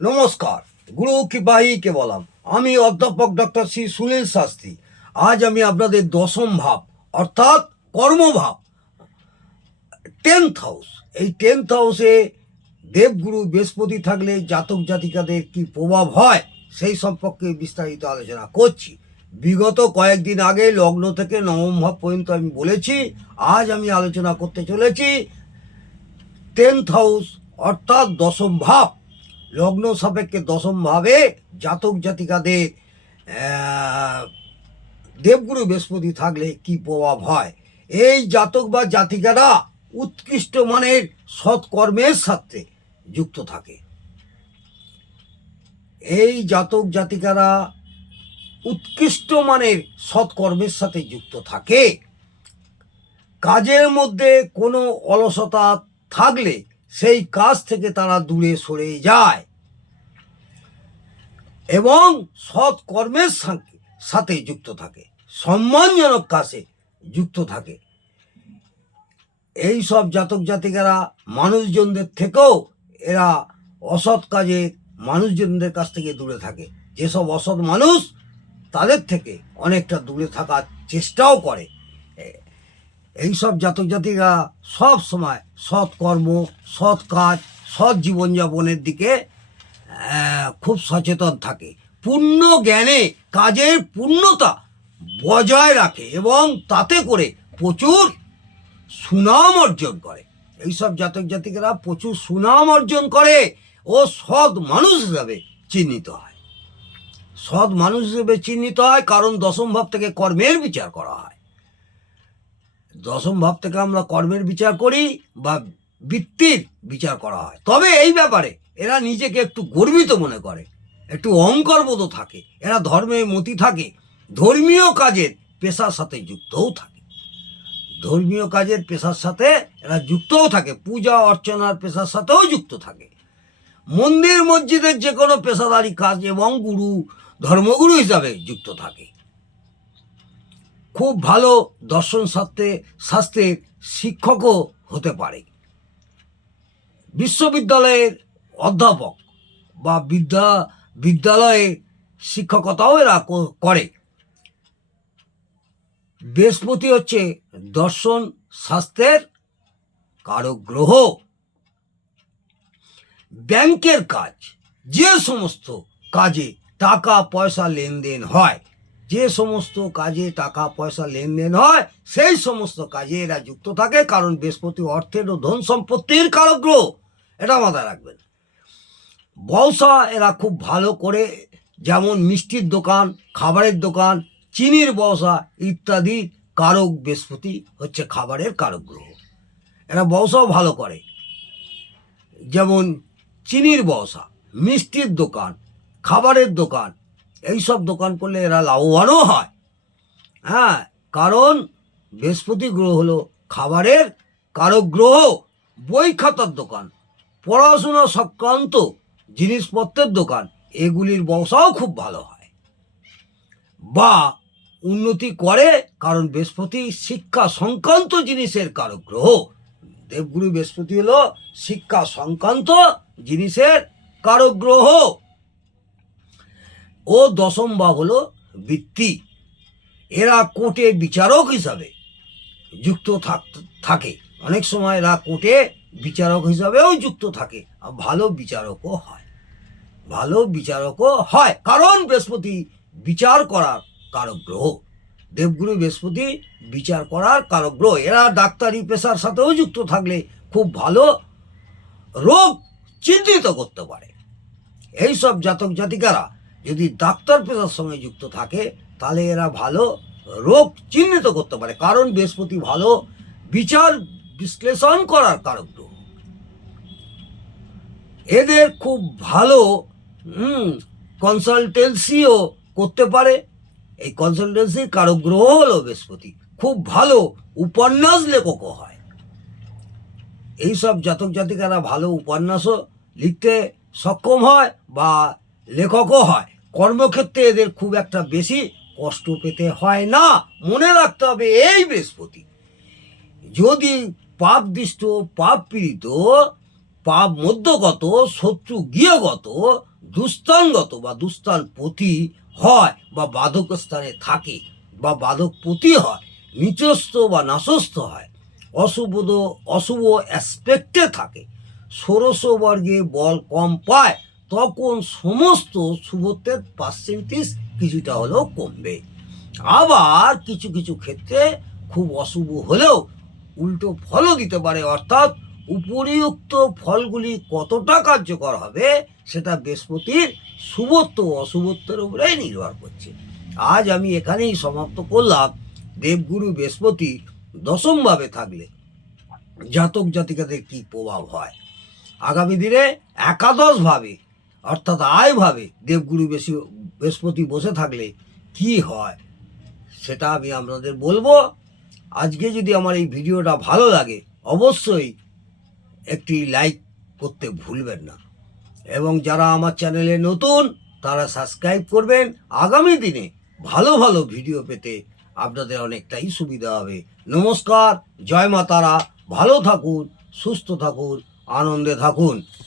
নমস্কার, গুরু কৃপাহীকে বলাম। আমি অধ্যাপক ডক্টর শ্রী সুনীল শাস্ত্রী। আজ আমি আপনাদের দশম ভাব অর্থাৎ কর্মভাব, 10th হাউস, এই 10th হাউসে দেবগুরু বৃহস্পতি থাকলে জাতক জাতিকাদের কি প্রভাব হয় সেই সম্পর্কে বিস্তারিত আলোচনা করছি। বিগত কয়েকদিন আগে লগ্ন থেকে নবম ভাব পর্যন্ত আমি বলেছি। আজ আমি আলোচনা করতে চলেছি 10th হাউস অর্থাৎ দশম ভাব। লগ্ন সাপেক্ষে দশম ভাবে জাতক জাতিকাদের দেবগুরু বৃহস্পতি থাকলে কি প্রভাব হয়। এই জাতক বা জাতিকারা উৎকৃষ্ট মানের সৎকর্মের সাথে যুক্ত থাকে। এই জাতক জাতিকারা উৎকৃষ্ট মানের সৎকর্মের সাথে যুক্ত থাকে। কাজের মধ্যে কোনো অলসতা থাকলে সেই কাজ থেকে তারা দূরে সরে যায় এবং সৎ কর্মের সাথে যুক্ত থাকে, সম্মানজনক কাজে যুক্ত থাকে। এই সব জাতক জাতিকারা মানুষজনদের থেকেও এরা অসৎ কাজে মানুষজনদের কাছ থেকে দূরে থাকে। যেসব অসৎ মানুষ তাদের থেকে অনেকটা দূরে থাকার চেষ্টাও করে। এইসব জাতক জাতিকা সব সময় সৎ কর্ম, সৎ কাজ, সৎ জীবনযাপনের দিকে খুব সচেতন থাকে। পূর্ণ জ্ঞানে কাজের পূর্ণতা বজায় রাখে এবং তাতে করে প্রচুর সুনাম অর্জন করে। এইসব জাতক জাতিকারা প্রচুর সুনাম অর্জন করে ও সৎ মানুষ হিসাবে চিহ্নিত হয়। সৎ মানুষ হিসেবে চিহ্নিত হয় কারণ দশম ভাব থেকে কর্মের বিচার করা হয়। দশম ভাব থেকে আমরা কর্মের বিচার করি বা বৃত্তির বিচার করা হয়। তবে এই ব্যাপারে এরা নিজেকে একটু গর্বিত মনে করে, একটু অহংকারবোধ থাকে। এরা ধর্মে মতি থাকে, ধর্মীয় কাজের পেশার সাথে যুক্তও থাকে। ধর্মীয় কাজের পেশার সাথে এরা যুক্তও থাকে, পূজা অর্চনার পেশার সাথেও যুক্ত থাকে। মন্দির মসজিদের যে কোনো পেশাদারি কাজ এবং ধর্মগুরু হিসাবে যুক্ত থাকে। খুব ভালো দর্শন শাস্ত্রের শিক্ষকও হতে পারে। বিশ্ববিদ্যালয়ের অধ্যাপক বা বিদ্যালয়ে শিক্ষকতাও এরা করে। বৃহস্পতি হচ্ছে দর্শন শাস্ত্রের কারক গ্রহ। ব্যাংকের কাজ, যে সমস্ত কাজে টাকা পয়সা লেনদেন হয়, যে সমস্ত কাজে টাকা পয়সা লেনদেন হয় সেই সমস্ত কাজে এরা যুক্ত থাকে, কারণ বৃহস্পতি অর্থের ও ধন সম্পত্তির কারক গ্রহ। এটা মাথায় রাখবেন। ব্যবসা এরা খুব ভালো করে, যেমন মিষ্টির দোকান, খাবারের দোকান, চিনির ব্যবসা ইত্যাদি কারক বৃহস্পতি হচ্ছে খাবারের কারক গ্রহ। এরা ব্যবসাও ভালো করে, যেমন চিনির ব্যবসা, মিষ্টির দোকান, খাবারের দোকান, এইসব দোকান করলে এরা লাভবানও হয়। কারণ বৃহস্পতি গ্রহ হলো খাবারের কারক গ্রহ। বই খাতার দোকান, পড়াশোনা সংক্রান্ত জিনিসপত্রের দোকান, এগুলির ব্যবসাও খুব ভালো হয় বা উন্নতি করে, কারণ বৃহস্পতি শিক্ষা সংক্রান্ত জিনিসের কারক গ্রহ। দেবগুরু বৃহস্পতি হলো শিক্ষা সংক্রান্ত জিনিসের কারক গ্রহ। ও দশম ভাব হলো বৃত্তি। এরা কোর্টে বিচারক হিসাবে যুক্ত থাকে। অনেক সময় এরা কোর্টে বিচারক হিসাবেও যুক্ত থাকে, আর ভালো বিচারকও হয়, কারণ বৃহস্পতি বিচার করার কারক গ্রহ। দেবগুরু বৃহস্পতি বিচার করার কারক গ্রহ। এরা ডাক্তারি পেশার সাথেও যুক্ত থাকলে খুব ভালো রোগ চিহ্নিত করতে পারে। এইসব জাতক জাতিকারা যদি ডাক্তার পেশার সঙ্গে যুক্ত থাকে তাহলে এরা ভালো রোগ চিহ্নিত করতে পারে, কারণ বৃহস্পতি ভালো বিচার বিশ্লেষণ করার কারক গ্রহ। এদের খুব ভালো কনসালটেন্সিও করতে পারে। এই কনসালটেন্সির কারক গ্রহ হলো বৃহস্পতি। খুব ভালো উপন্যাস লেখকও হয়। এইসব জাতক জাতিকারা ভালো উপন্যাসও লিখতে সক্ষম হয় বা লেখকও হয়। কর্মক্ষেত্রে এদের খুব একটা বেশি কষ্ট পেতে হয় না। মনে রাখতে হবে, এই বৃহস্পতি যদি পাপ দৃষ্ট, পাপ পীড়িত, পাপ মধ্যগত, শত্রু গৃহগত দুস্থানগত বা দুস্থানপতি হয় বা বাধক স্থানে থাকে বা বাধকপতি হয়, নিচস্থ বা নাশস্থ হয়, অশুভ অ্যাসপেক্টে থাকে, ষোড়শ বর্গে বল কম পায়, তখন সমস্ত শুভত্বের পার্সেন্টেজ কিছুটা হলেও কমবে। আবার কিছু কিছু ক্ষেত্রে খুব অশুভ হলেও উল্টো ফলও দিতে পারে, অর্থাৎ উপরিউক্ত ফলগুলি কতটা কার্যকর হবে সেটা বৃহস্পতির শুভত্ব ও অশুভত্বের উপরেই নির্ভর করছে। আজ আমি এখানেই সমাপ্ত করলাম। দেবগুরু বৃহস্পতি দশমভাবে থাকলে জাতক জাতিকাদের কী প্রভাব হয়। আগামী দিনে একাদশভাবে অর্থাৎ আয়ভাবে দেবগুরু বৃহস্পতি বসে থাকলে কি হয় সেটা আমি আপনাদের বলবো। আজকে যদি আমার এই ভিডিওটা ভালো লাগে অবশ্যই একটি লাইক করতে ভুলবেন না, এবং যারা আমার চ্যানেলে নতুন তারা সাবস্ক্রাইব করবেন। আগামী দিনে ভালো ভালো ভিডিও পেতে আপনাদের অনেকটাই সুবিধা হবে। নমস্কার, জয় মা তারা, ভালো থাকুন, সুস্থ থাকুন, আনন্দে থাকুন।